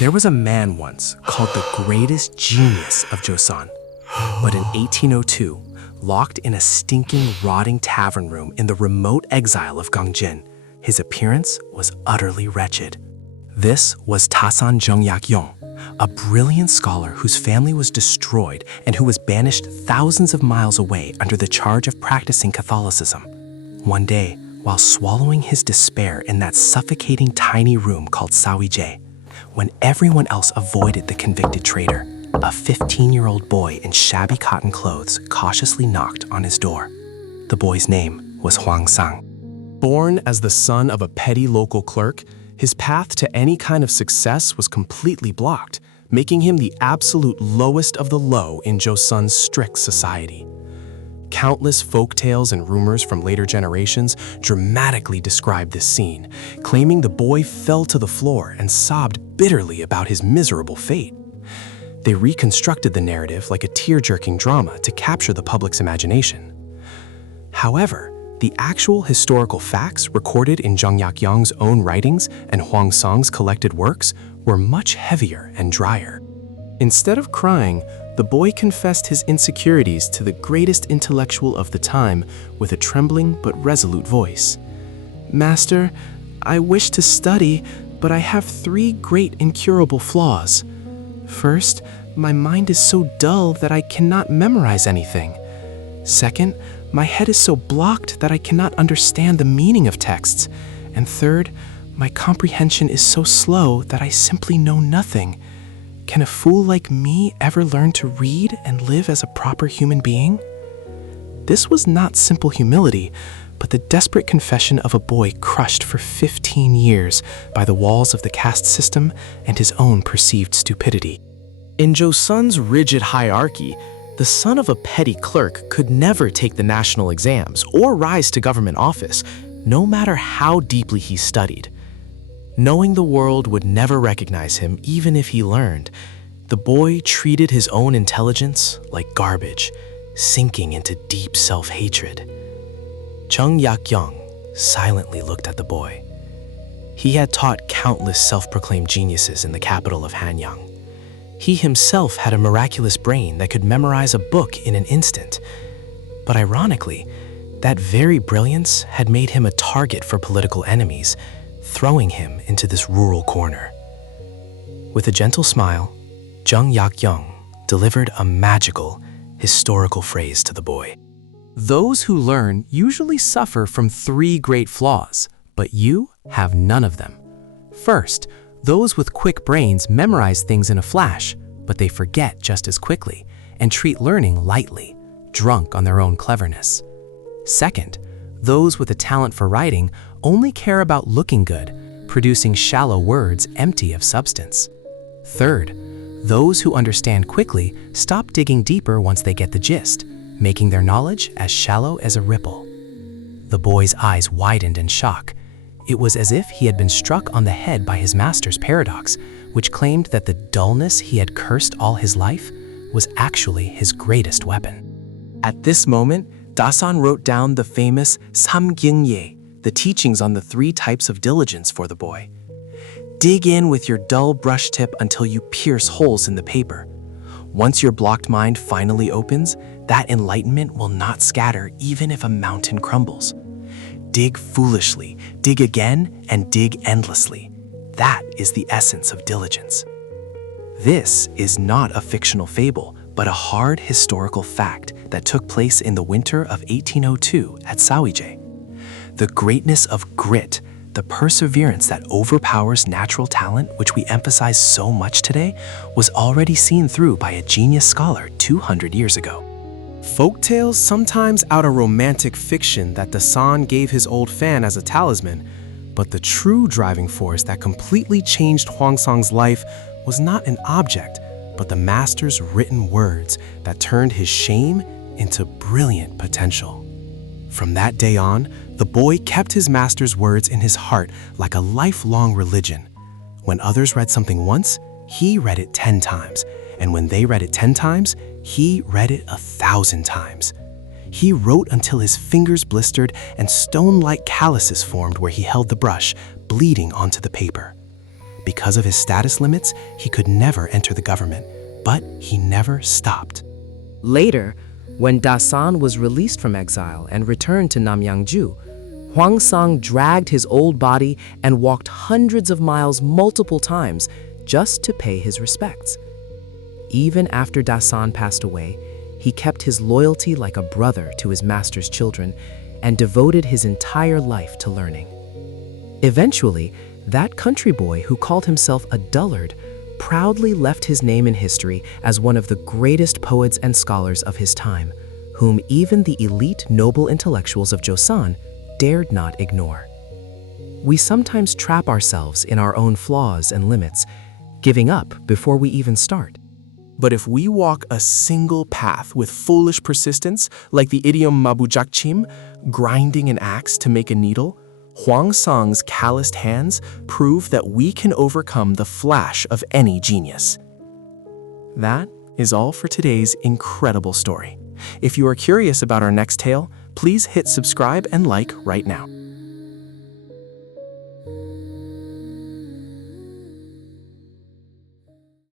There was a man once called the greatest genius of Joseon. But in 1802, locked in a stinking, rotting tavern room in the remote exile of Gangjin, his appearance was utterly wretched. This was Dasan Jeong Yak-yong, a brilliant scholar whose family was destroyed and who was banished thousands of miles away under the charge of practicing Catholicism. One day, while swallowing his despair in that suffocating tiny room called Sawijie, when everyone else avoided the convicted traitor, a 15-year-old boy in shabby cotton clothes cautiously knocked on his door. The boy's name was Hwang Sang. Born as the son of a petty local clerk, his path to any kind of success was completely blocked, making him the absolute lowest of the low in Joseon's strict society. Countless folk tales and rumors from later generations dramatically describe this scene, claiming the boy fell to the floor and sobbed bitterly about his miserable fate. They reconstructed the narrative like a tear-jerking drama to capture the public's imagination. However, the actual historical facts recorded in Jeong Yak-yong's own writings and Hwang Sang's collected works were much heavier and drier. Instead of crying, the boy confessed his insecurities to the greatest intellectual of the time with a trembling but resolute voice. "Master, I wish to study, but I have 3 great incurable flaws. First, my mind is so dull that I cannot memorize anything. Second, my head is so blocked that I cannot understand the meaning of texts. And third, my comprehension is so slow that I simply know nothing. Can a fool like me ever learn to read and live as a proper human being?" This was not simple humility, but the desperate confession of a boy crushed for 15 years by the walls of the caste system and his own perceived stupidity. In Joseon's rigid hierarchy, the son of a petty clerk could never take the national exams or rise to government office, no matter how deeply he studied. Knowing the world would never recognize him even if he learned, the boy treated his own intelligence like garbage, sinking into deep self-hatred. Jeong Yak-yong silently looked at the boy. He had taught countless self-proclaimed geniuses in the capital of Hanyang. He himself had a miraculous brain that could memorize a book in an instant. But ironically, that very brilliance had made him a target for political enemies, throwing him into this rural corner. With a gentle smile, Jeong Yak-yong delivered a magical, historical phrase to the boy. "Those who learn usually suffer from 3 great flaws, but you have none of them. First, those with quick brains memorize things in a flash, but they forget just as quickly and treat learning lightly, drunk on their own cleverness. Second, those with a talent for writing only care about looking good, producing shallow words empty of substance. Third, those who understand quickly stop digging deeper once they get the gist, making their knowledge as shallow as a ripple." The boy's eyes widened in shock. It was as if he had been struck on the head by his master's paradox, which claimed that the dullness he had cursed all his life was actually his greatest weapon. At this moment, Dasan wrote down the famous Samgyingye, the teachings on the 3 types of diligence for the boy. Dig in with your dull brush tip until you pierce holes in the paper. Once your blocked mind finally opens, that enlightenment will not scatter even if a mountain crumbles. Dig foolishly, dig again, and dig endlessly. That is the essence of diligence. This is not a fictional fable, but a hard historical fact that took place in the winter of 1802 at Sawijie. The greatness of grit, the perseverance that overpowers natural talent, which we emphasize so much today, was already seen through by a genius scholar 200 years ago. Folktales sometimes out a romantic fiction that Dasan gave his old fan as a talisman, but the true driving force that completely changed Hwang Sang's life was not an object, but the master's written words that turned his shame into brilliant potential. From that day on, the boy kept his master's words in his heart like a lifelong religion. When others read something once, he read it 10 times, and when they read it 10 times, he read it 1,000 times. He wrote until his fingers blistered and stone-like calluses formed where he held the brush, bleeding onto the paper. Because of his status limits, he could never enter the government, but he never stopped. Later, when Dasan was released from exile and returned to Namyangju, Hwang Sang dragged his old body and walked hundreds of miles multiple times just to pay his respects. Even after Dasan passed away, he kept his loyalty like a brother to his master's children and devoted his entire life to learning. Eventually, that country boy who called himself a dullard proudly left his name in history as one of the greatest poets and scholars of his time, whom even the elite noble intellectuals of Joseon dared not ignore. We sometimes trap ourselves in our own flaws and limits, giving up before we even start. But if we walk a single path with foolish persistence, like the idiom mabujakchim, grinding an axe to make a needle, Hwang Sang's calloused hands prove that we can overcome the flash of any genius. That is all for today's incredible story. If you are curious about our next tale, please hit subscribe and like right now.